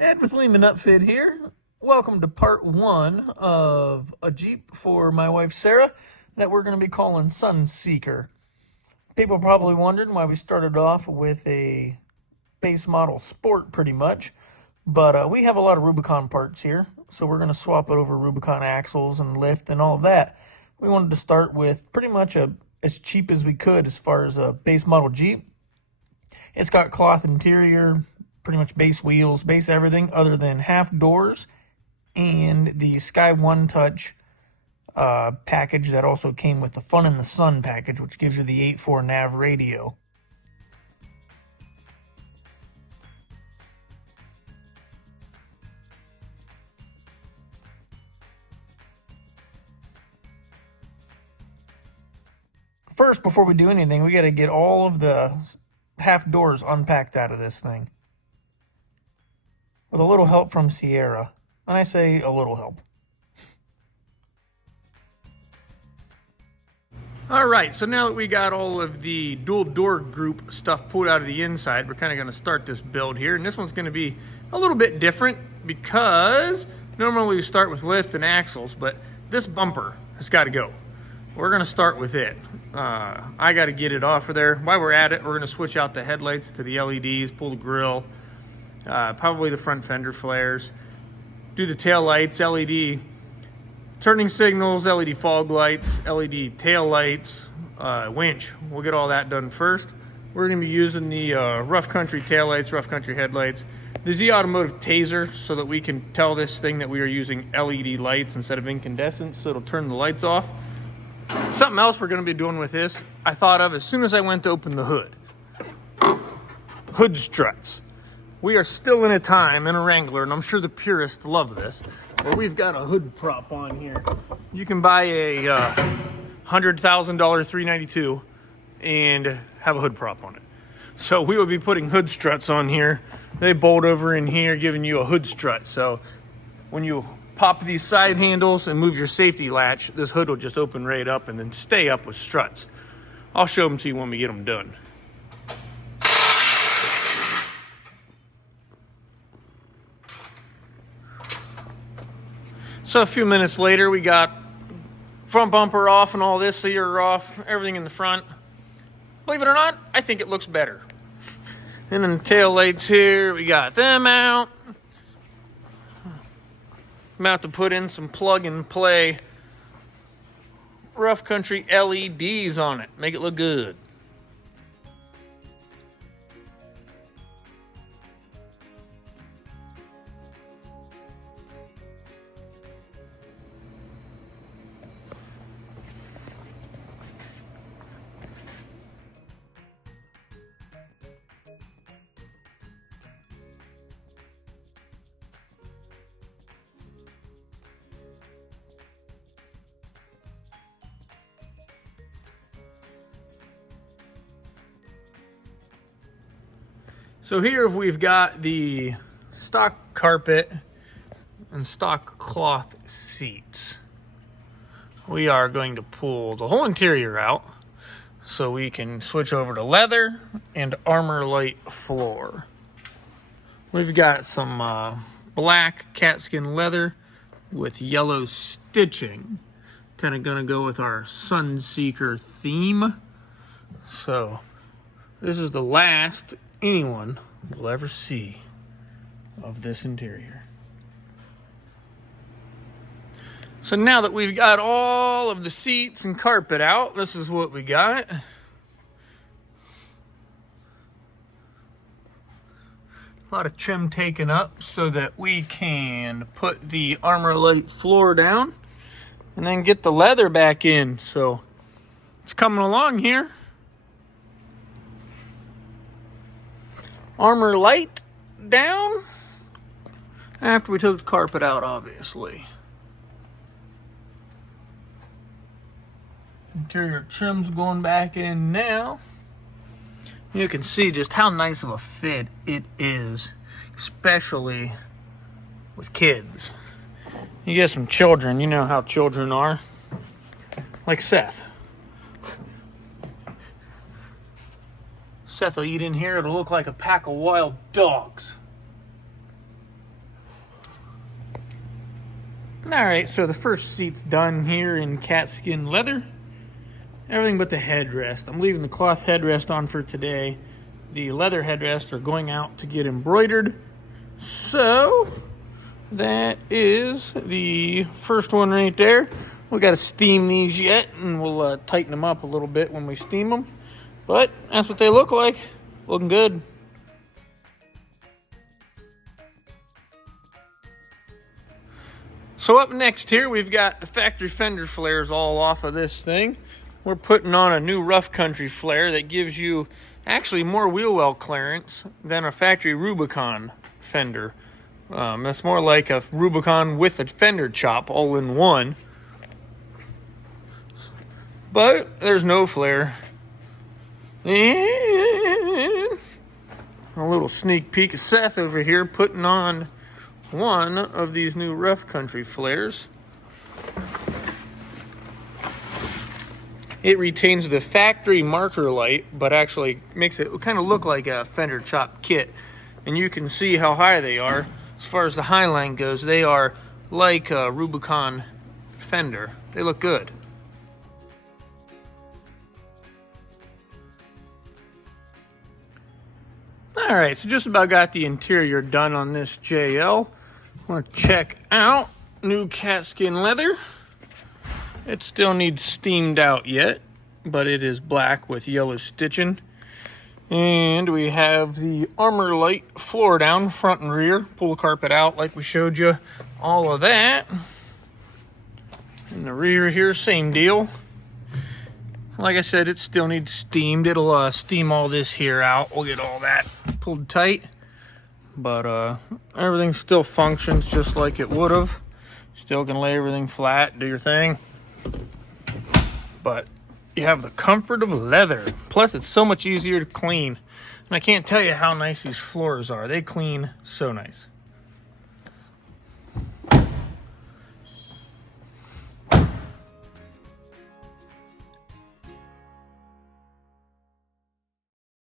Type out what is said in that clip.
Ed with Leemen Upfit here. Welcome to part one of a Jeep for my wife Sarah that we're going to be calling Sunseeker. People probably wondering why we started off with a base model Sport pretty much, but we have a lot of Rubicon parts here, so we're going to swap it over Rubicon axles and lift and all of that. We wanted to start with pretty much as cheap as we could as far as a base model Jeep. It's got cloth interior, pretty much base wheels, base everything other than half doors and the Sky One Touch package that also came with the Fun in the Sun package, which gives you the 8.4 nav radio. First, before we do anything, we got to get all of the half doors unpacked out of this thing, with a little help from Sierra. And I say a little help. All right, so now that we got all of the dual door group stuff pulled out of the inside, we're kind of going to start this build here. And this one's going to be a little bit different because normally we start with lift and axles, but this bumper has got to go. We're going to start with it. I got to get it off of there. While we're at it, we're going to switch out the headlights to the LEDs, pull the grill, probably the front fender flares, do the tail lights, LED turning signals, LED fog lights, LED tail lights, winch. We'll get all that done first. We're going to be using the Rough Country tail lights, Rough Country headlights, the Z Automotive Taser, so that we can tell this thing that we are using LED lights instead of incandescent, so it'll turn the lights off. Something else we're going to be doing with this, I thought of as soon as I went to open the hood. Hood struts. We are still in a time in a Wrangler, and I'm sure the purists love this, where we've got a hood prop on here. You can buy a $100,000 392 and have a hood prop on it. So we will be putting hood struts on here. They bolt over in here, giving you a hood strut. So when you pop these side handles and move your safety latch, this hood will just open right up and then stay up with struts. I'll show them to you when we get them done. So a few minutes later, we got front bumper off and all this, so you're off, everything in the front. Believe it or not, I think it looks better. And then the tail lights here, we got them out. I'm about to put in some plug and play Rough Country LEDs on it, make it look good. So here we've got the stock carpet and stock cloth seats. We are going to pull the whole interior out so we can switch over to leather and Armor Light floor. We've got some black catskin leather with yellow stitching. Kind of gonna go with our Sunseeker theme. So this is the last anyone will ever see of this interior. So now that we've got all of the seats and carpet out, this is what we got. A lot of trim taken up so that we can put the Armor Light floor down and then get the leather back in. So it's coming along here. Armor Light down after we took the carpet out, obviously. Interior trim's going back in now. You can see just how nice of a fit it is, especially with kids. You get some children, you know how children are, like Seth. Seth will eat in here, it'll look like a pack of wild dogs. Alright, so the first seat's done here in cat skin leather. Everything but the headrest. I'm leaving the cloth headrest on for today. The leather headrests are going out to get embroidered. So, that is the first one right there. We got to steam these yet, and we'll tighten them up a little bit when we steam them. But that's what they look like. Looking good. So up next here, we've got the factory fender flares all off of this thing. We're putting on a new rough country flare that gives you actually more wheel well clearance than a factory Rubicon fender. That's more like a Rubicon with a fender chop all in one. But there's no flare. And a little sneak peek of Seth over here putting on one of these new rough country flares. It retains the factory marker light, but actually makes it kind of look like a fender chop kit. And you can see how high they are. As far as the high line goes, they are like a Rubicon fender. They look good. Alright, so just about got the interior done on this JL. I want to check out new cat skin leather. It still needs steamed out yet, but it is black with yellow stitching. And we have the armor light floor down, front and rear. Pull the carpet out like we showed you. All of that. In the rear here, same deal. Like I said, it still needs steamed. It'll steam all this here out. We'll get all that pulled tight. But everything still functions just like it would have. Still can lay everything flat, do your thing. But you have the comfort of leather. Plus, it's so much easier to clean. And I can't tell you how nice these floors are. They clean so nice.